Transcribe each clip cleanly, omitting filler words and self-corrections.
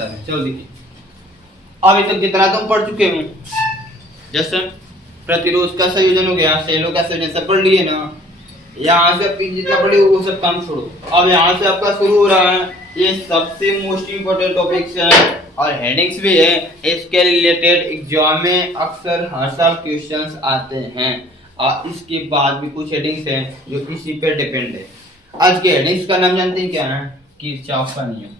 Answer है। चलो देखिए, अभी तक जितना तुम पढ़ चुके हो, जैसे प्रतिरोध का संयोजन हो गया, सेलों का संयोजन सब पढ़ लिए ना। यहाँ से अपनी जितना पढ़े वो सब काम छोड़ो, अब यहाँ से आपका शुरू हो रहा है। ये सबसे मोस्ट इम्पोर्टेंट टॉपिक्स है और हेडिंग्स भी है, इसके रिलेटेड एग्जाम में अक्सर हर साल क्वेश्चंस आते हैं और इसके बाद भी कुछ हेडिंग्स हैं जो इसी पे डिपेंड है। आज के हेडिंग्स का नाम जानते हैं क्या है? किरचॉफ का नियम।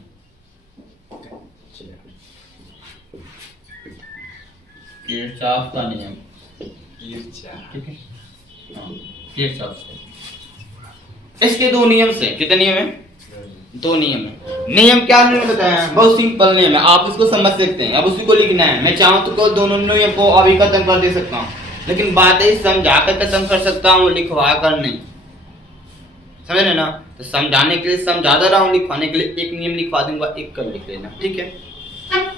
किरचॉफ का नियम, ठीक है, किरचॉफ से। इसके दो नियम से, कितने नियम है? दो नियम है। नियम क्या नियम बताया? बहुत सिंपल नियम है, आप इसको समझ सकते हैं। अब उसी को लिखना है। मैं चाहूँ तो दोनों नियम को अभी खत्म कर दे सकता हूँ, लेकिन बात है समझा कर खत्म कर सकता हूँ, लिखवा कर नहीं। समझ रहे ना? तो समझाने के लिए समझा दे रहा हूँ, लिखवाने के लिए एक नियम लिखवा दूंगा, एक कर लिख लेना, ठीक है।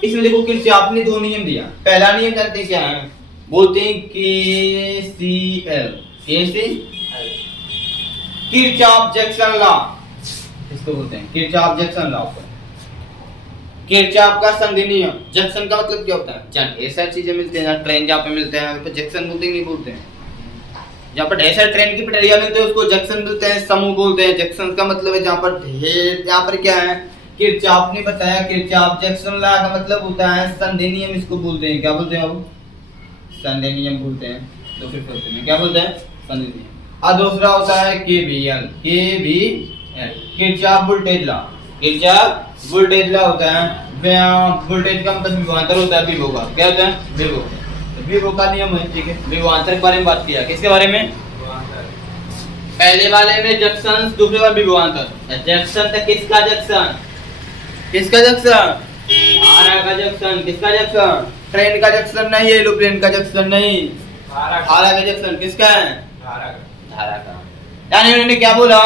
इसमें देखो किरचॉफ ने दो नियम दिया। पहला नियम जानते हैं क्या है? बोलते हैं KCL, किरचॉफ जंक्शन लॉ, इसको बोलते हैं किरचॉफ जंक्शन लॉ। किरचॉफ का संधि नियम। जंक्शन का मतलब क्या होता है? जहाँ ढेर सारी चीजें मिलती हैं, जहाँ ट्रेन जहाँ पे मिलते हैं तो जंक्शन बोलते हैं, नहीं बोलते हैं? जहाँ पर ढेर सारी ट्रेन की पटरियां मिलते हैं उसको जंक्शन बोलते हैं, समूह बोलते हैं। जंक्शन का मतलब है जहाँ पर ढेर, यहाँ पर क्या है? किरचॉफ ने बताया किरचॉफ जंक्शन लॉ का मतलब होता है संधि नियम, इसको बोलते हैं। क्या बोलते हैं? अब संधि नियम बोलते हैं। तो फिर बोलते हैं क्या बोलते हैं? संधि नियम। और दूसरा होता है KVL, Kirchhoff voltage law. Kirchhoff voltage law होता है, वोल्टेज का मतलब विभवांतर होता है, विभव का। क्या होता है? विभव। तो विभव का नियम है, ठीक है। विभवांतर के बारे में बात किया, किसके बारे में? पहले वाले में जंक्शन, दूसरे वाले विभवांतर। जंक्शन तक किसका जंक्शन? किसका जंक्शन? धारा का जंक्शन। किसका जंक्शन? ट्रेन का जंक्शन नहीं है, एरोप्लेन का जंक्शन नहीं, धारा का जंक्शन। किसका है? धारा का। यानी उन्होंने क्या बोला?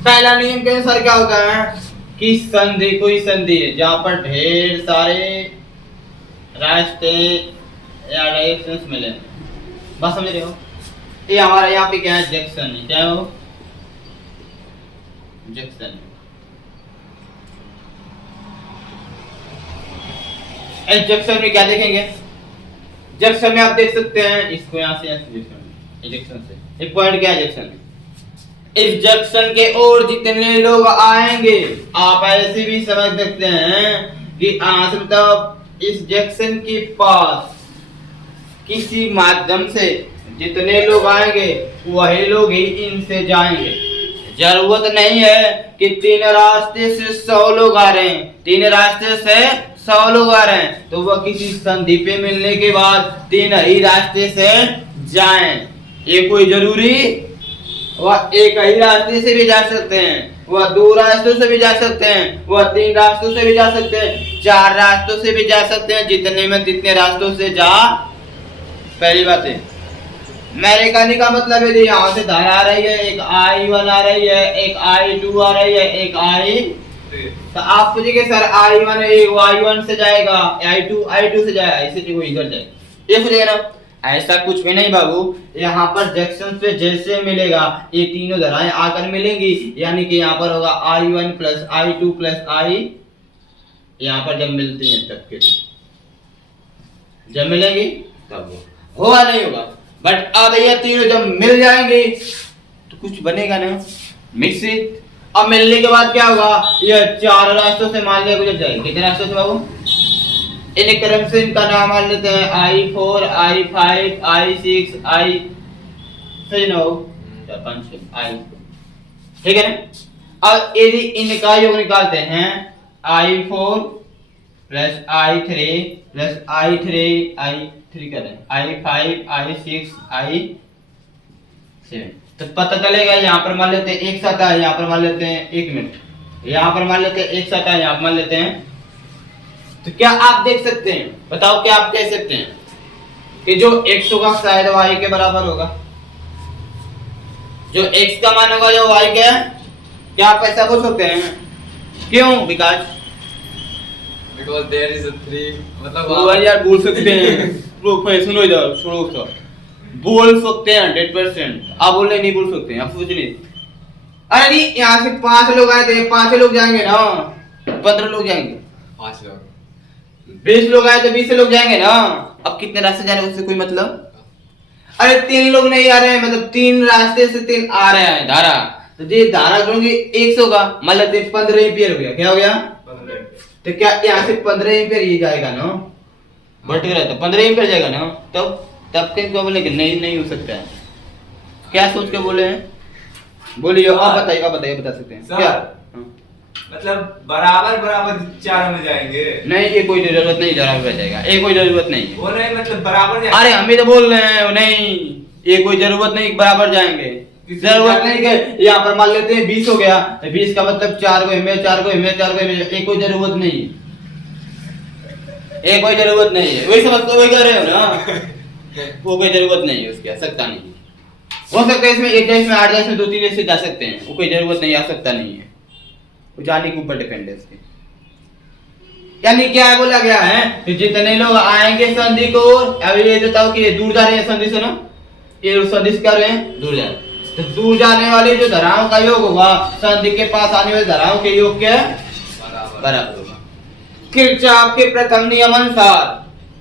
पहला नियम के अनुसार क्या होता है कि संधि, कोई संधि है जहां पर ढेर सारे रास्ते या डायरेक्शंस मिले, बस समझ रहे हो? ये हमारा यहाँ पे क्या है? जंक्शन है। क्या है वो? जंक्शन। इस जंक्शन में क्या देखेंगे? जंक्शन में आप देख सकते हैं इसको, यहाँ से जंक्शन से एक पॉइंट क्या है जंक्शन में? इस जंक्शन के और जितने लोग आएंगे, आप ऐसे भी समझ सकते हैं कि मतलब इस जंक्शन के पास किसी माध्यम से जितने लोग आएंगे वही लोग ही इनसे जाएंगे। जरूरत नहीं है कि 3 रास्ते से 100 लोग आ रहे हैं, 3 रास्ते से 100 लोग आ रहे हैं तो वह किसी संधि पे मिलने के बाद 3 ही रास्ते से जाएं। ये कोई जरूरी? वह एक ही रास्ते से भी जा सकते हैं, वह 2 रास्तों से भी जा सकते हैं, वह 3 रास्तों से भी जा सकते हैं, 4 रास्तों से भी जा सकते हैं, जितने में जितने रास्तों से जा। पहली बात है, मेरे कहने का मतलब है यहाँ से धारा आ रही है, एक I1 आ रही है, एक I2 आ रही है, एक I, तो आप पूछेंगे सर I1 Y1 से जाएगा, I2 से जाएगा, इसे इधर जाएगा, ये पूछेगा ना? ऐसा कुछ भी नहीं बाबू। यहाँ पर जंक्शन पे जैसे मिलेगा ये तीनों धाराएं आकर मिलेंगी, यानी कि यहाँ पर होगा I1 plus I2 plus I, यहाँ पर जब मिलती हैं तब के लिए, जब मिलेंगी तब वो होगा, नहीं होगा। बट अब ये तीनों जब मिल जाएंगे तो कुछ बनेगा ना, मिश्रित। अब मिलने के बाद क्या होगा? ये 4 रास्तों से मान लिया गुजर जाएगी। कितने रास्तों से बाबू? इन क्रम से इनका नाम मान लेते हैं I4, I5, I6, I, ठीक है ना? अब यदि इनका योग निकालते हैं I4 plus I3 plus I3 करें I5, I6, I7, तो पता चलेगा यहाँ पर मान लेते हैं एक साथ है, यहाँ पर मान लेते हैं 1 मिनट, यहाँ पर मान लेते हैं एक साथ है, यहाँ पर मान लेते हैं। तो क्या आप देख सकते हैं? बताओ क्या आप कह सकते हैं कि जो x होगा शायद y के बराबर होगा? जो x का मान होगा जो y के, क्या आप ऐसा बोल सकते हैं? क्यों? बिकॉज देयर इज अ 3, मतलब वो यार बोल सकते हैं प्रोफेशन हो जाओ, छोड़ो उसको, बोल सकते हैं 100%। आप बोल रहे नहीं बोल सकते हैं, आप सोच नहीं। अरे नहीं, यहाँ से 5 लोग आए थे, 5 लोग जाएंगे ना, 15 लोग जाएंगे, 5 लोग। 20 लोग आए तो 20 लोग जाएंगे ना। अब कितने रास्ते जाने उससे कोई मतलब। अरे 3 लोग नहीं आ रहे हैं, मतलब 3 रास्ते से 3 आ रहे हैं धारा, तो ये धारा करूंगी 100 का, मतलब 15 एम्पियर हो गया। क्या हो गया? 15। तो क्या यहाँ से 15 एम्पियर ये जाएगा ना, बढ़ते रहता 15 एम्पियर जाएगा ना, तब क्या बोले कि नहीं नहीं हो सकता है। क्या सोच के बोले हैं? बोलिए, आप बताइए, आप बताइए, बता सकते हैं सर, क्या? मतलब बराबर बराबर चारों में जाएंगे। नहीं, ये कोई जरूरत नहीं, जरा रह जाएगा, ये कोई जरूरत नहीं है। वो नहीं मतलब बराबर जाएंगे। अरे हम भी तो बोल रहे हैं नहीं, ये कोई जरूरत नहीं बराबर जाएंगे। जरूरत नहीं कि यहाँ पर मान लेते हैं 20 हो गया, 20 का मतलब 4 को इनमें, 4 को इनमें, 4 को इनमें, ये कोई जरूरत नहीं है, ये कोई जरूरत नहीं है। वही समझ वही कर रहे हो ना। वो कोई जरूरत नहीं है उसकी, आ सकता नहीं है। हो सकता है इसमें 1 जा, इसमें 8 जा, इसमें 2-3 ऐसे जा सकते हैं, वो कोई जरूरत नहीं, आ सकता नहीं है, वो जाने के ऊपर डिपेंड है इसके। यानी क्या है बोला गया है कि जितने लोग आएंगे संधि को, अब ये बताओ कि ये दूर जा रहे हैं संधि से ना, ये संधि से कर रहे हैं दूर जा रहे हैं, तो दूर जाने वाली जो धाराओं का योग होगा संधि के पास आने वाली धाराओं के योग के बराबर होगा। किरचॉफ के प्रथम नियम अनुसार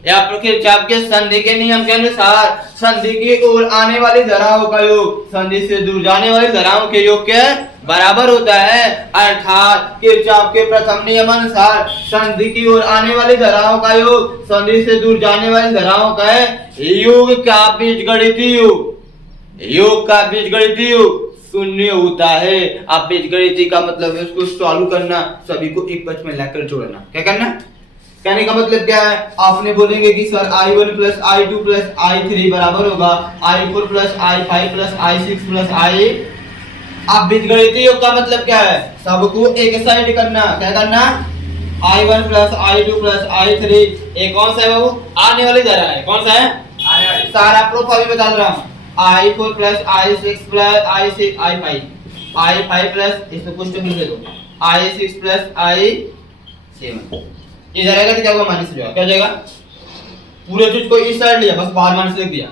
या किरचॉफ के संधि के नियम के अनुसार संधि की ओर आने वाली धाराओं का योग संधि से दूर जाने वाली धाराओं के योग के बराबर होता है। अर्थात किरचॉफ के प्रथम नियम अनुसार संधि की ओर आने वाली धाराओं का योग संधि से दूर जाने वाली धाराओं का योग का बीजगणितीय योग का बीजगणितीय योग शून्य होता है। आप बीजगणितीय का मतलब है उसको सॉल्व करना, सभी को एक पक्ष में लाकर जोड़ना। क्या करना? कहने का मतलब क्या है? आपने बोलेंगे कि sir I1 plus I2 plus I3 बराबर होगा I4 plus I5 plus I6 plus I। आप बीजगणितीय योग का मतलब क्या है? सबको एक साइड करना। क्या करना? I1 plus I2 plus I3, ये कौन सा है बाबू? आने वाली धारा है। कौन सा है? आने वाली। सारा प्रूफ अभी बता रहा हूँ। I4 plus I6 plus I6 I5, I5 plus इसको कुछ तो लिख दो I6 प्लस I7, इधर आएगा तो क्या होगा? माइनस हो जाएगा। क्या हो जाएगा? पूरे चीज को इस साइड लिया, बस बाहर माइनस लिख दिया,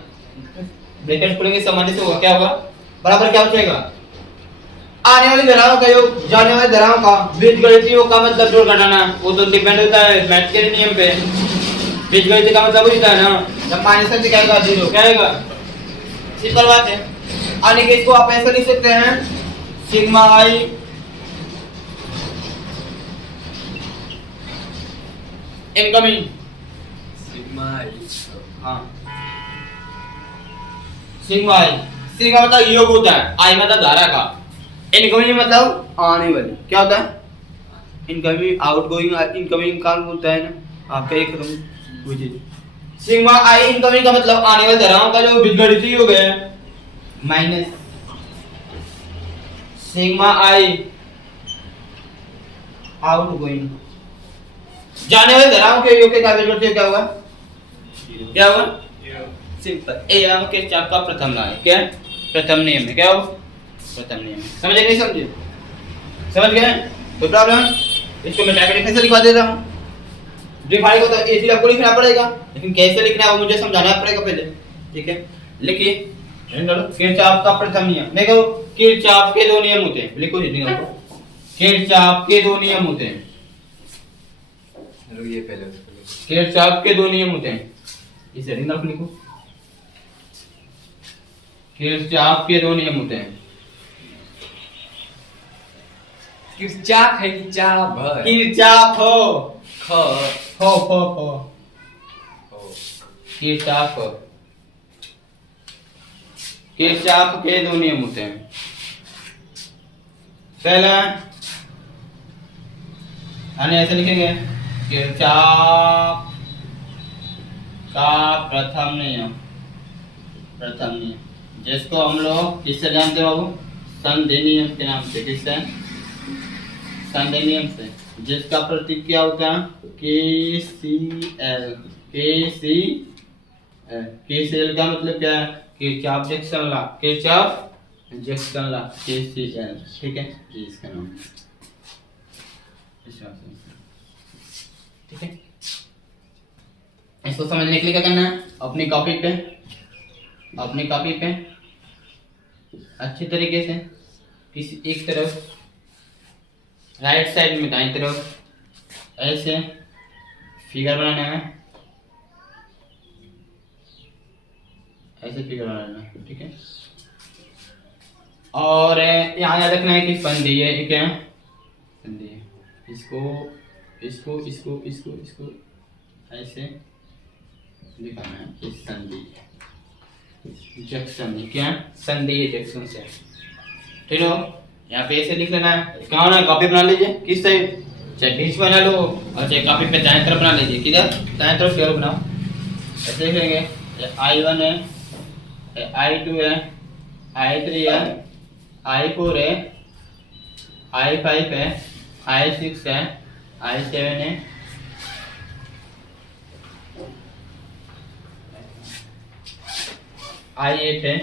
ब्रैकेट खोलेंगे सब माइनस होगा। क्या होगा? बराबर क्या हो जाएगा? आने वाली धाराओं का योग जाने वाली धाराओं का बीजगणितीय योग का मतलब जोड़ घटाना, वो तो डिपेंड होता है मैथ के नियम पे। बीजगणितीय का मतलब होता है ना, जब माइनस से क्या आएगा? 0। क्या आएगा? सिंपल बात है। आने के इसको आप ऐसा लिख सकते हैं सिग्मा आई इनकमिंग, सिग्मा आई। हाँ सिग्मा आई, सिग्मा मतलब योग होता है, आई मतलब धारा का, इनकमिंग मतलब आने वाली। क्या होता है? इनकमिंग आउटगोइंग, इनकमिंग का होता है ना आपका एक वो चीज। सिग्मा आई इनकमिंग का मतलब आने वाली धाराओं का जो बीजगणितीय योग है माइनस सिग्मा आई आउटगोइंग जाने वाली धाराओं के योग के का बीजगणितीय क्या होगा? क्या होगा? सिंपल। ए आपके किरचॉफ का प्रथम नियम है। क्या? प्रथम नियम है। क्या हो? प्रथम नियम है। समझे नहीं समझे? समझ गए? कोई प्रॉब्लम? इसको मैं टैग कैसे लिखवा देता हूं? डिफाइन को तो इसीलिए आपको लिखना पड़ेगा, लेकिन कैसे लिखना है वो मुझे समझाना पड़ेगा पहले। ठीक है, लिखिए किरचॉफ का प्रथम नियम। देखो किरचॉफ के 2 नियम होते हैं, लिखो हिंदी में। किरचॉफ के 2 नियम होते हैं। रुकिए पहले उसको लिखो। किरचॉफ के 2 नियम होते हैं, इसे हिंदी में लिखो। किरचॉफ के 2 नियम होते हैं। किरचॉफ है कि चाप है? किरचॉफ हो ख हो ओ किरचॉफ किरचॉफ के 2 नियम होते हैं। पहला यानी ऐसे लिखेंगे किरचॉफ का प्रथम नियम, प्रथम नियम जिसको हम लोग किससे जानते हैं बाबू? संधि नियम के नाम से। किससे? संधि नियम से, जिसका प्रतीक क्या होता है? KCL। KCL का मतलब क्या है? Kirchhoff junction law, Kirchhoff junction law, KCL। ठीक है, ये इसका नाम है। ठीक है, इसको समझने के लिए क्या करना है? अपनी कॉपी पे अच्छी तरीके से किसी एक तरफ राइट साइड में दाईं तरफ ऐसे फिगर बनाना है, ऐसे फिगर बनाना है, ठीक है। और यहाँ याद रखना है कि संधि है, ये क्या है, संधि है। इसको इसको इसको इसको इसको ऐसे दिखाना है, इस संधि जंक्शन, क्या है, संधि जंक्शन से, ठीक है। यहाँ पे ऐसे लिख लेना है, कहाँ होना है, कॉपी बना लीजिए, किस साइड, चाहे बीच बना लो और चाहे कॉपी पे दाएं तरफ बना लीजिए, किधर, दाएं तरफ की ओर बनाओ। ऐसे लिखेंगे, I1 है, I2 है, I3 है, I4 है, I5 है, I6 है, I7 है, I8 है,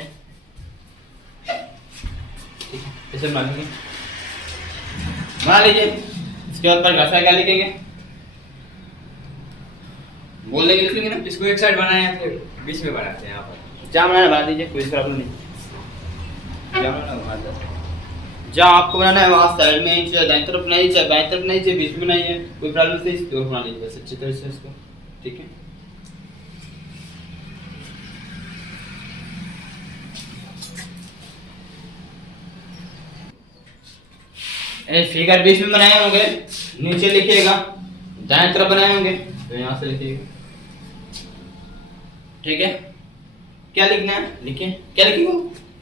ठीक है। ऐसे बना लेंगे, बना लीजिए। इसके बाद पर घसा क्या लिखेंगे, बोल देंगे, लिख लेंगे ना। इसको एक साइड बनाए हैं, फिर बीच में बनाते हैं यहाँ पर। जहाँ बनाना बना दीजिए, कोई प्रॉब्लम नहीं। जहाँ बनाना बना दो, जहाँ आपको बनाना है वहाँ साइड में, चाहे दाएं तरफ बनाइए, चाहे बाएं तरफ बनाइए, चाहे बीच में बनाइए, कोई प्रॉब्लम नहीं। इसकी ओर बना लीजिए बस अच्छी तरह से इसको, ठीक है। फिगर बीच में बनाए होंगे, नीचे लिखिएगा, दाएं तरफ बनाए होंगे तो यहाँ से लिखिएगा, ठीक है। क्या लिखना है, लिखिए, क्या लिखिएगा,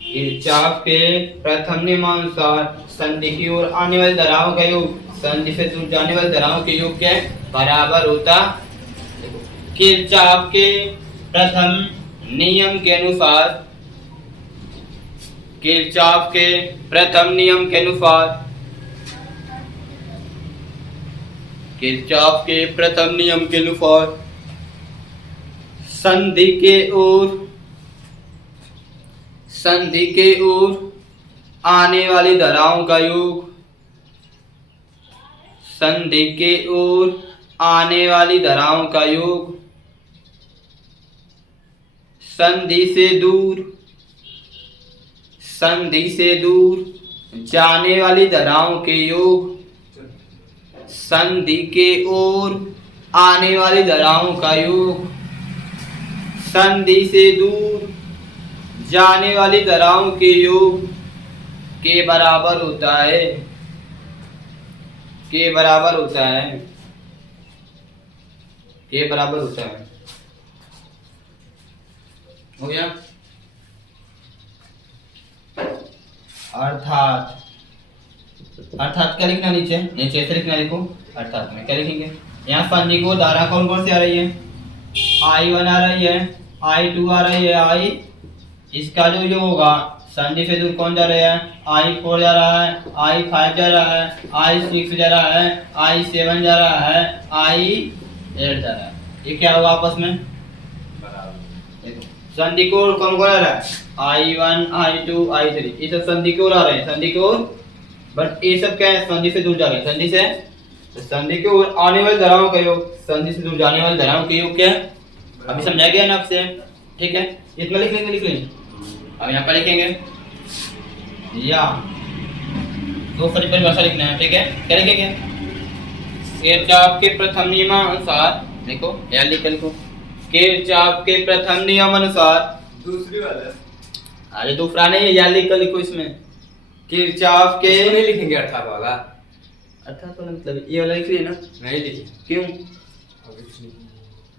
किरचॉफ के प्रथम नियमानुसार संधि की ओर आने वाली धाराओं का योग संधि से दूर जाने वाली धाराओं के योग के बराबर होता। किरचॉफ के प्रथम नियम के अनुसार, किरचॉफ के प्रथम नियम के अनुसार, किरचॉफ के प्रथम नियम के अनुसार संधि के ओर आने वाली धाराओं का योग, संधि के ओर आने वाली धाराओं का योग संधि से दूर जाने वाली धाराओं के योग, संधि के ओर आने वाली धाराओं का योग संधि से दूर जाने वाली धाराओं के योग के बराबर होता है, के बराबर होता है, के बराबर होता है। हो गया। अर्थात, अर्थात क्या लिखना, नीचे नीचे ऐसे लिखना, देखो अर्थात में क्या लिखेंगे, यहाँ संधि को धारा कौन कौन सी आ रही है, I1 आ रही है, I2 आ रही है, I इसका जो योग होगा संधि से दूर कौन जा रहा है, I4 जा रहा है, I5 जा रहा है, I6 जा रहा है, I7 जा रहा है, I8 जा रहा है। ये क्या होगा आपस में बराबर। देखो संधि को कौन कौन आ रहा है, I1 I2 I3, ये सब संधि की ओर आ रहे हैं, संधि की ओर, बट ये सब क्या है, संधि से दूर जा रहे हैं, संधि से, तो संधि की ओर आने वाली धाराओं का योग संधि से दूर जाने वाली धाराओं के योग क्या है, अभी समझाया गया ना आपसे, ठीक है। इतना लिख लेंगे, लिख लेंगे। अब यहाँ पर लिखेंगे, या दूसरी परिभाषा लिखना है, ठीक है। क्या लिखेंगे, किरचॉफ के प्रथम नियमानुसार, देखो या लिखो, किरचॉफ के प्रथम नियम अनुसार, दूसरी वाला, अरे दूसरा नहीं, या लिखो इसमें, किरचॉफ के, नहीं लिखेंगे अर्थात वाला, अर्थात वाला मतलब ये वाला लिख लिया ना, नहीं लिखे, क्यों,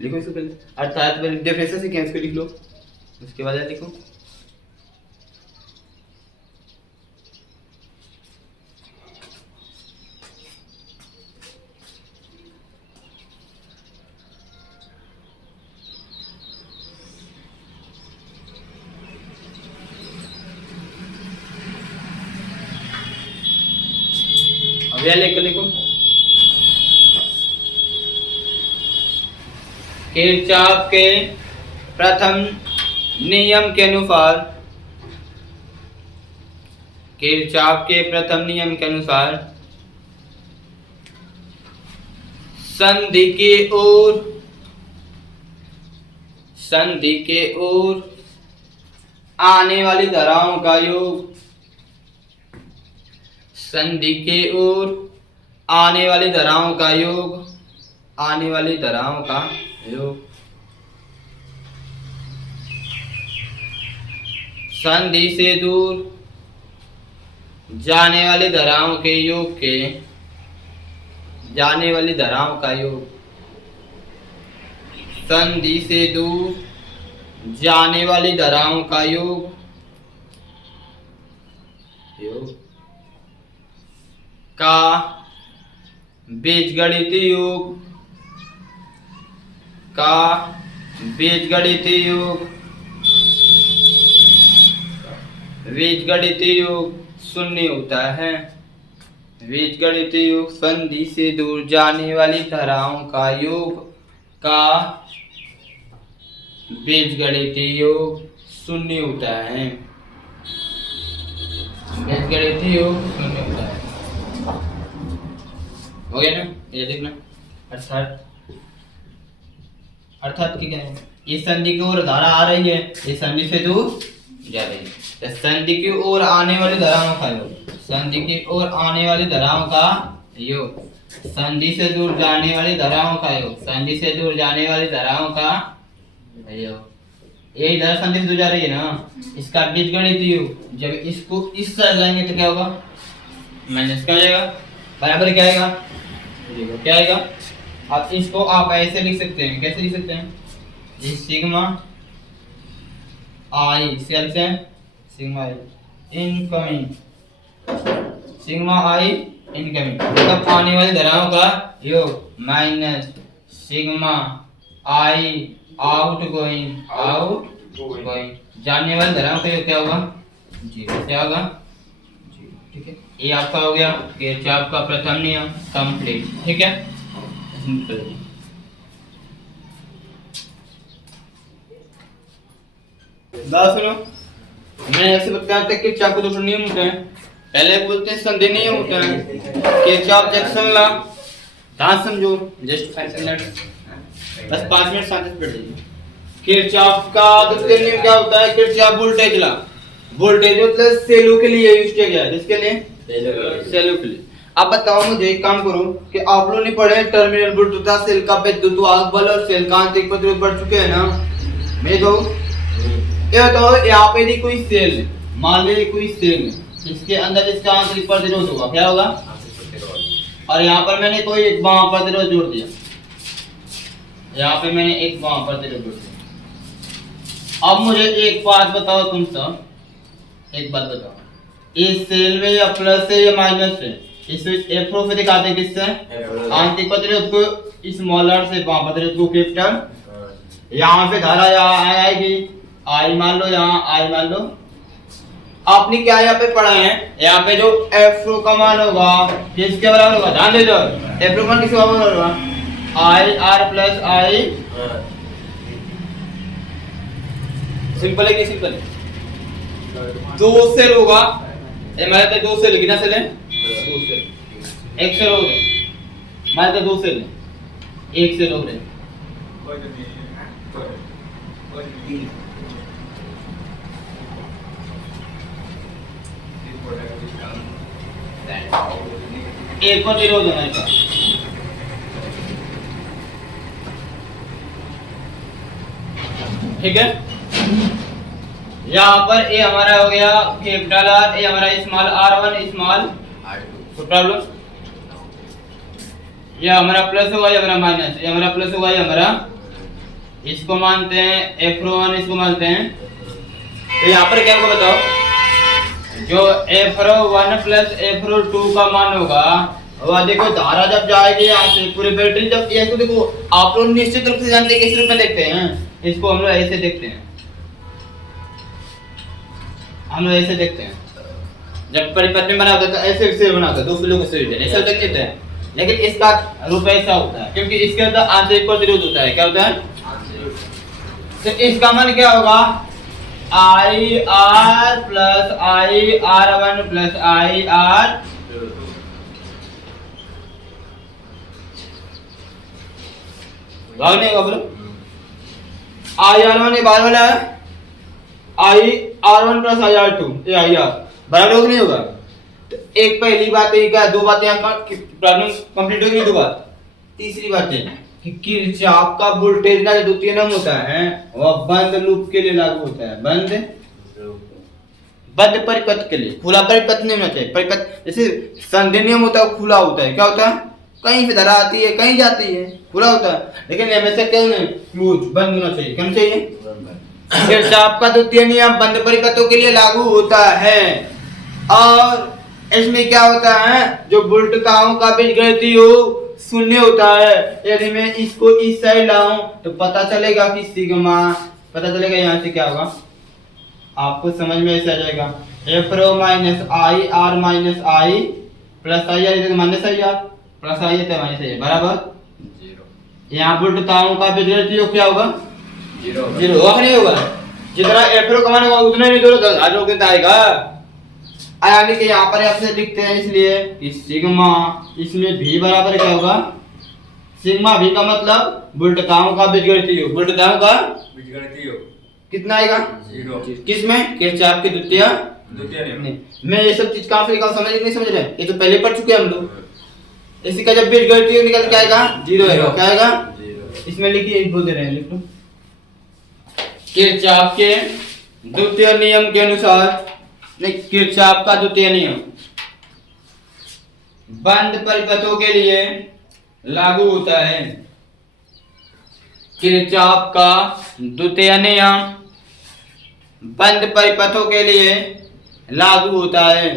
लिखो इसको पहले, अर्थात डेफिनेशन से क्या, इसको लिख लो, उसके बाद लिखो। अब यह लिखो, किरचॉफ के प्रथम नियम के अनुसार, किरचॉफ के प्रथम नियम के अनुसार संधि के ओर आने वाली धाराओं का योग, संधि के ओर आने वाली धाराओं का योग आने वाली धाराओं का योग, संधि से दूर जाने वाली धाराओं के योग के, जाने वाली धाराओं का योग, संधि से दूर जाने वाली धाराओं का योग, योग का बीजगणितीय योग, का बीजगणितीय योग, बीजगणितीय योग शून्य होता है। बीजगणितीय योग संधि से दूर जाने वाली धाराओं का योग का बीजगणितीय योग शून्य होता है। बीजगणितीय योग शून्य होता है। हो गया ना? ये देखना, अर्थात कि क्या है, ये संधि की ओर धारा आ रही है, ये संधि से दूर जा रही है। तो संधि की ओर आने वाली धाराओं का योग, संधि की ओर आने वाली धाराओं का योग, संधि से दूर जाने वाली धाराओं का योग, संधि से दूर जाने वाली धाराओं का योग। यही धारा संधि से दूर जा रही है ना, इसका बीजगणितीय योग। जब इसको इस तरह लाएंगे तो क्या होगा? माइनस का हो जाएगा, बराबर क्या आएगा? क्या आएगा? अब इसको आप ऐसे लिख सकते हैं, कैसे लिख सकते हैं? ये सिग्मा आई सेल से सिग्मा आई इनकमिंग, सिग्मा आई इनकमिंग मतलब आने वाली धाराओं का योग माइनस सिग्मा आई आउट गोइंग, जाने वाली धाराओं का योग क्या होगा? जीरो। क्या होगा? जीरो। ठीक है, ये आपका हो गया किरचॉफ का प्रथम नियम कंप्लीट। ठीक है, बात सुनो, मैं ऐसे बताया था कि किरचॉफ के दो नियम होते हैं। पहले बोलते हैं संधि नियम होता है, किरचॉफ जैक्सन लॉ। ध्यान समझो, जस्ट 5 मिनट, बस 5 मिनट शांति से बैठ जाइए। किरचॉफ का दूसरा नियम क्या होता है? Kirchhoff voltage law. वोल्टेज मतलब सेलों के लिए यूज किया गया है। किसके लिए? सेलों के लिए। अब बताओ मुझे, एक काम करो कि आप लोगों ने पढ़े टर्मिनल वोल्टेज तथा सेल का विद्युत वाहक बल और सेल का आंतरिक प्रतिरोध पढ़ चुके हैं ना? मैं तो ये बताओ, यहाँ पे यदि कोई सेल है, मान लीजिए कोई सेल है, इसके अंदर इसका आंतरिक प्रतिरोध होगा, क्या होगा? और यहाँ पर मैंने कोई एक वहां प्रतिरोध जोड़ दिया, यहाँ पे मैंने एक वहां प्रतिरोध जोड़ दिया। अब मुझे एक बात बताओ, तुम सब एक बात बताओ, इस सेल में या प्लस है या माइनस है? इस एफ से दिखाते हैं किससे? आंतरिक प्रतिरोध को स्मॉल आर से, वहां प्रतिरोध को कैपिटल। यहाँ पे धारा यहाँ आएगी, आई मान लो, यहाँ आई मान लो। आपने क्या यहाँ पे पढ़ा है? यहाँ पे जो एफ का मान होगा किसके बराबर होगा? ध्यान दे दो, एफ का मान किसके बराबर होगा? आई आर प्लस आई। सिंपल है कि सिंपल है? दो सेल होगा, हमारे तो दो सेल, कितना सेल है? दो सेल। एक सेल हो गया, हमारे तो दो सेल है, एक सेल हो रहे। एक प्रतिरोध है हमारे पास। ठीक है, यहाँ पर ए हमारा हो गया कैपिटल आर, ए हमारा small r1 small r2। Problem, ये हमारा प्लस होगा, ये हमारा माइनस, ये हमारा प्लस होगा, ये हमारा, इसको मानते हैं f1, इसको मानते हैं। तो यहाँ पर क्या होगा बताओ? जो f1 प्लस f2 का मान होगा, वह देखो धारा जब जाएगी यहाँ से पूरी बैटरी, जब ये तो देखो आप लोग निश्चित रूप से जानते हैं किस रूप में देखते हैं, इसको हम लोग ऐसे देखते हैं, हम लोग ऐसे देखते हैं। जब परिपथ में बना होता है तो ऐसे ऐसे बना होता है, दो फिलों को ऐसे देख लेते हैं। लेकिन इसका रूप ऐसा होता है क्योंकि इसके अंदर आंतरिक प्रतिरोध होता है। क्या होता है? तो इसका मान क्या होगा? आई R plus I R one plus I are, भाग नहीं होगा बोलो। आई आर वन ये बार वाला है, I R one plus I R two, ये आई आर बराबर होगा नहीं होगा? तो एक पहली बात है, क्या दो बातें यहाँ प्रॉब्लम कंप्लीट होगी? दो बात। तीसरी बात है कि किरचॉफ का वोल्टेज ना जो द्वितीय नियम होता है वह बंद लूप के लिए लागू होता है। बंद परिपथ के लिए, खुला परिपथ नहीं होना चाहिए। परिपथ जैसे संधि नियम होता है खुला होता है, क्या होता है कहीं से धारा आती है कहीं जाती है, खुला होता है। लेकिन हमेशा क्या नहीं क्लोज बंद होना चाहिए, क्या चाहिए। किरचॉफ का द्वितीय नियम बंद परिपथों के लिए लागू होता है। और इसमें क्या होता है जो वोल्टताओं का बीजगणितीय योग शून्य होता है। यदि मैं इसको इस साइड लाऊं तो पता चलेगा कि सिग्मा, पता चलेगा यहाँ से क्या होगा आपको समझ में ऐसे आ जाएगा। F row minus I R minus I plus I R minus I R plus I है माइनस आई बराबर 0। यहाँ वोल्टताओं का बीजगणितीय योग क्या होगा 0 होगा नहीं होगा। जितना एफ रो कमाना होगा उतना नहीं दोनों आगे कितना आएगा। यानी कि यहाँ पर आपसे लिखते हैं इसलिए कि सिग्मा इसमें भी बराबर क्या होगा सिग्मा भी का मतलब वोल्टताओं का बीजगणितीय योग। वोल्टताओं का बीजगणितीय योग कितना आएगा 0। किसमें किरचॉफ के द्वितीय नियम। मैं ये सब चीज कहाँ से निकाल समझ नहीं समझ रहे ये तो पहले पढ़ चुके हैं हम लोग। इसी का जब बीजगणितीय योग निकल के आएगा 0 आएगा, क्या आएगा 0। इसमें लिखिए बोल दे रहे हैं, लिख लो किरचॉफ के द्वितीय नियम के अनुसार, नहीं किरचॉफ का द्वितीय नियम बंद परिपथों के लिए लागू होता है। किरचॉफ का द्वितीय नियम बंद परिपथों के लिए लागू होता है।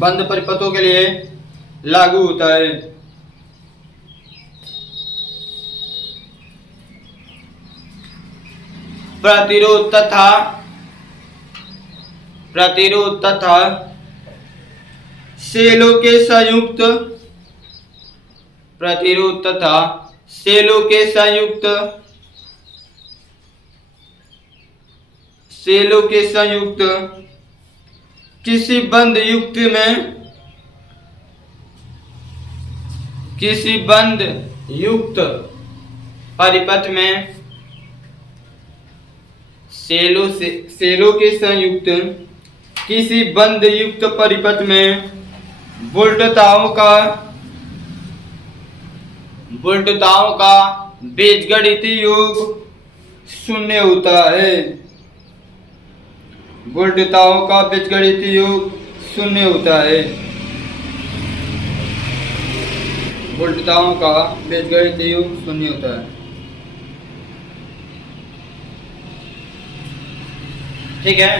बंद परिपथों के लिए लागू होता है। प्रतिरोध तथा सेलों के संयुक्त प्रतिरोध तथा सेलों के संयुक्त किसी बंद युक्त परिपथ में सेलों के संयुक्त किसी बंद युक्त परिपथ में वोल्टताओं का बीजगणितीय योग शून्य होता है। वोल्टताओं का बीजगणितीय योग शून्य होता है। वोल्टताओं का बीजगणितीय योग शून्य होता है। ठीक है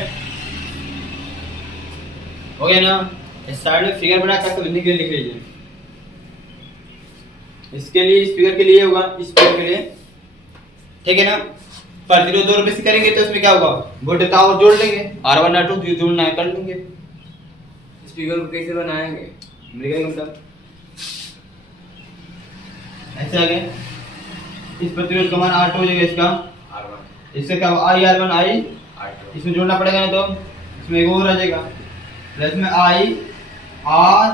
हो गया ना। इस साइड में फिगर बना कर लिख लीजिए। इसके लिए इस फिगर के लिए होगा इस फिगर के लिए, ठीक है ना। प्रतिरोध 2 रुपए से करेंगे तो इसमें क्या होगा वोल्टता और जोड़ लेंगे R1 R2 जोड़ना है कर लेंगे। इस फिगर को कैसे बनाएंगे मतलब ऐसे आगे इस प्रतिरोध का मान R2 हो जाएगा इसका R1 इससे क्या होगा I R1 I R2 इसमें जोड़ना पड़ेगा ना तो इसमें एक और आ जाएगा प्लस में I R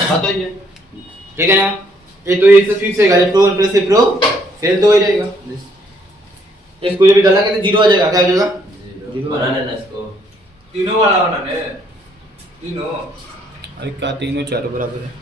बात हो जाए, ठीक है ना। ये तो इससे फिक्स है गाइस, प्रो प्लस से प्रो सेल तो हो जाएगा। इसको जब भी डाला के तो 0 आ जाएगा, क्या हो जाएगा 0 बनाना है इसको तीनों वाला बनाना है तीनों। अरे क्या तीनों चारों बराबर है।